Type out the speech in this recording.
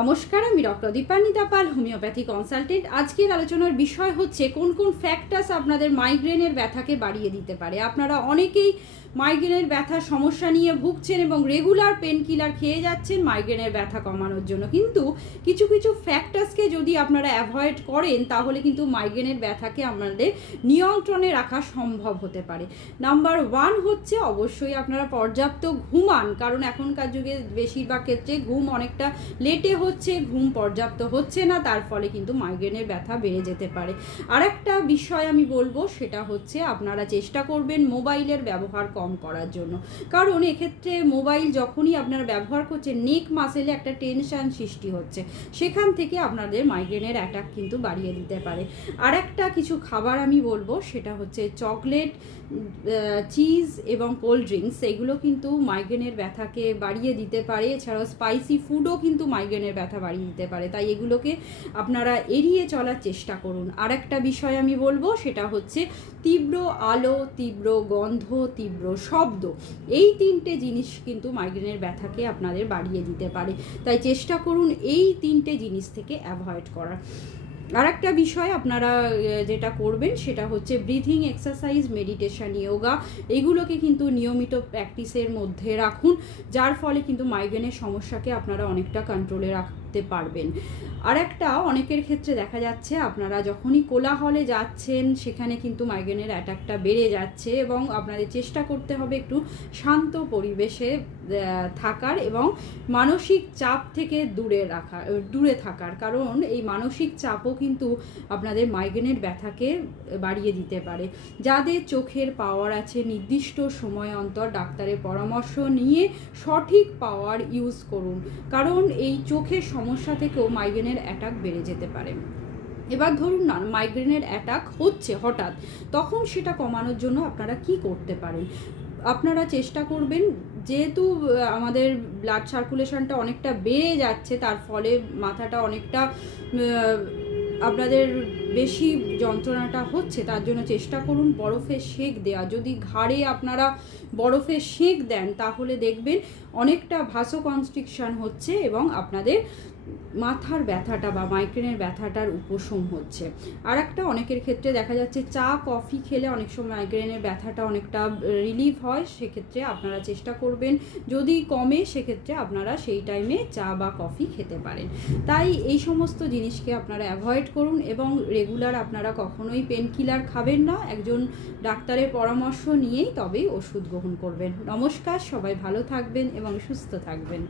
নমস্কার, আমি ডক্টর দীপান্বিতা পাল, homeopathy consultant. আজকের আলোচনার বিষয় হচ্ছে কোন কোন ফ্যাক্টরস আপনাদের মাইগ্রেনের ব্যথাকে বাড়িয়ে দিতে পারে। আপনারা অনেকেই মাইগ্রেনের ব্যথার সমস্যা নিয়ে ভুগছেন এবং রেগুলার পেন কিলার খেয়ে যাচ্ছেন মাইগ্রেনের ব্যথা কমানোর জন্য, কিন্তু কিছু কিছু ফ্যাক্টরসকে যদি আপনারা অ্যাভয়েড করেন তাহলে কিন্তু মাইগ্রেনের ব্যথাকে আমাদের নিয়ন্ত্রণে রাখা সম্ভব হতে পারে। নাম্বার 1 হচ্ছে অবশ্যই আপনারা পর্যাপ্ত ঘুমান, কারণ এখনকার যুগে বেশিরভাগ ক্ষেত্রে ঘুম অনেকটা লেটে হচ্ছে, ঘুম পর্যাপ্ত হচ্ছে না, তার ফলে কিন্তু মাইগ্রেনের ব্যথা বেড়ে যেতে পারে। আর একটা বিষয় আমি বলবো, সেটা হচ্ছে আপনারা চেষ্টা করবেন মোবাইলের ব্যবহার কম করার জন্য, কারণ এক্ষেত্রে মোবাইল যখনই আপনারা ব্যবহার করছেন নেক মাসেলে একটা টেনশন সৃষ্টি হচ্ছে, সেখান থেকে আপনাদের মাইগ্রেনের অ্যাটাক কিন্তু বাড়িয়ে দিতে পারে। আর একটা কিছু খাবার আমি বলবো, সেটা হচ্ছে চকলেট, চিজ এবং কোল্ড ড্রিঙ্কস, এগুলো কিন্তু মাইগ্রেনের ব্যথাকে বাড়িয়ে দিতে পারে। এছাড়াও স্পাইসি ফুডও কিন্তু মাইগ্রেনের ব্যথা বাড়িয়ে দিতে পারে, তাই এগুলোকে আপনারা এড়িয়ে চলার চেষ্টা করুন। আর একটা বিষয় আমি বলবো, সেটা হচ্ছে তীব্র আলো, তীব্র গন্ধ, তীব্র শব্দ, এই তিনটে জিনিস কিন্তু মাইগ্রেনের ব্যথাকে আপনাদের বাড়িয়ে দিতে পারে, তাই চেষ্টা করুন এই তিনটে জিনিস থেকে অ্যাভয়েড করার। আর একটা বিষয় আপনারা যেটা করবেন, সেটা হচ্ছে ব্রিথিং এক্সারসাইজ, মেডিটেশন, যোগা, এগুলোকে কিন্তু নিয়মিত প্র্যাকটিসের মধ্যে রাখুন, যার ফলে কিন্তু মাইগ্রেনের সমস্যাকে আপনারা অনেকটা কন্ট্রোলে রাখতে পারবেন। আর একটা অনেকের ক্ষেত্রে দেখা যাচ্ছে আপনারা যখনই কোলাহলে যাচ্ছেন সেখানে কিন্তু মাইগ্রেনের অ্যাটাকটা বেড়ে যাচ্ছে, এবং আপনাদের চেষ্টা করতে হবে একটু শান্ত পরিবেশে থাকার এবং মানসিক চাপ থেকে দূরে থাকার, কারণ এই মানসিক চাপও কিন্তু আপনাদের মাইগ্রেনের ব্যথাকে বাড়িয়ে দিতে পারে। যাদের চোখের পাওয়ার আছে, নির্দিষ্ট সময় অন্তর ডাক্তারের পরামর্শ নিয়ে সঠিক পাওয়ার ইউজ করুন, কারণ এই চোখের সমস্যা থেকেও মাইগ্রেনের অ্যাটাক বেড়ে যেতে পারে। এবার ধরুন না, মাইগ্রেনের অ্যাটাক হচ্ছে হঠাৎ, তখন সেটা কমানোর জন্য আপনারা কি করতে পারেন। আপনারা চেষ্টা করবেন, যেহেতু আমাদের ব্লাড সার্কুলেশনটা অনেকটা বেড়ে যাচ্ছে, তার ফলে মাথাটা অনেকটা আপনাদের বেশি যন্ত্রণাটা হচ্ছে, তার জন্য চেষ্টা করুন বরফের সেঁক দেওয়া। যদি ঘাড়ে আপনারা বরফের সেঁক দেন তাহলে দেখবেন অনেকটা ভাসোকনস্ট্রিকশন হচ্ছে এবং আপনাদের মাথার ব্যথাটা বা মাইগ্রেনের ব্যথাটার উপশম হচ্ছে। আর একটা অনেকের ক্ষেত্রে দেখা যাচ্ছে চা কফি খেলে অনেক সময় মাইগ্রেনের ব্যথাটা অনেকটা রিলিফ হয়, সেক্ষেত্রে আপনারা চেষ্টা করবেন যদি কমে সেক্ষেত্রে আপনারা সেই টাইমে চা বা কফি খেতে পারেন। তাই এই সমস্ত জিনিসকে আপনারা অ্যাভয়েড করুন এবং রেগুলার আপনারা কখনোই পেন কিলার খাবেন না, একজন ডাক্তারের পরামর্শ নিয়েই তবেই ওষুধ গ্রহণ করবেন। নমস্কার, সবাই ভালো থাকবেন এবং সুস্থ থাকবেন।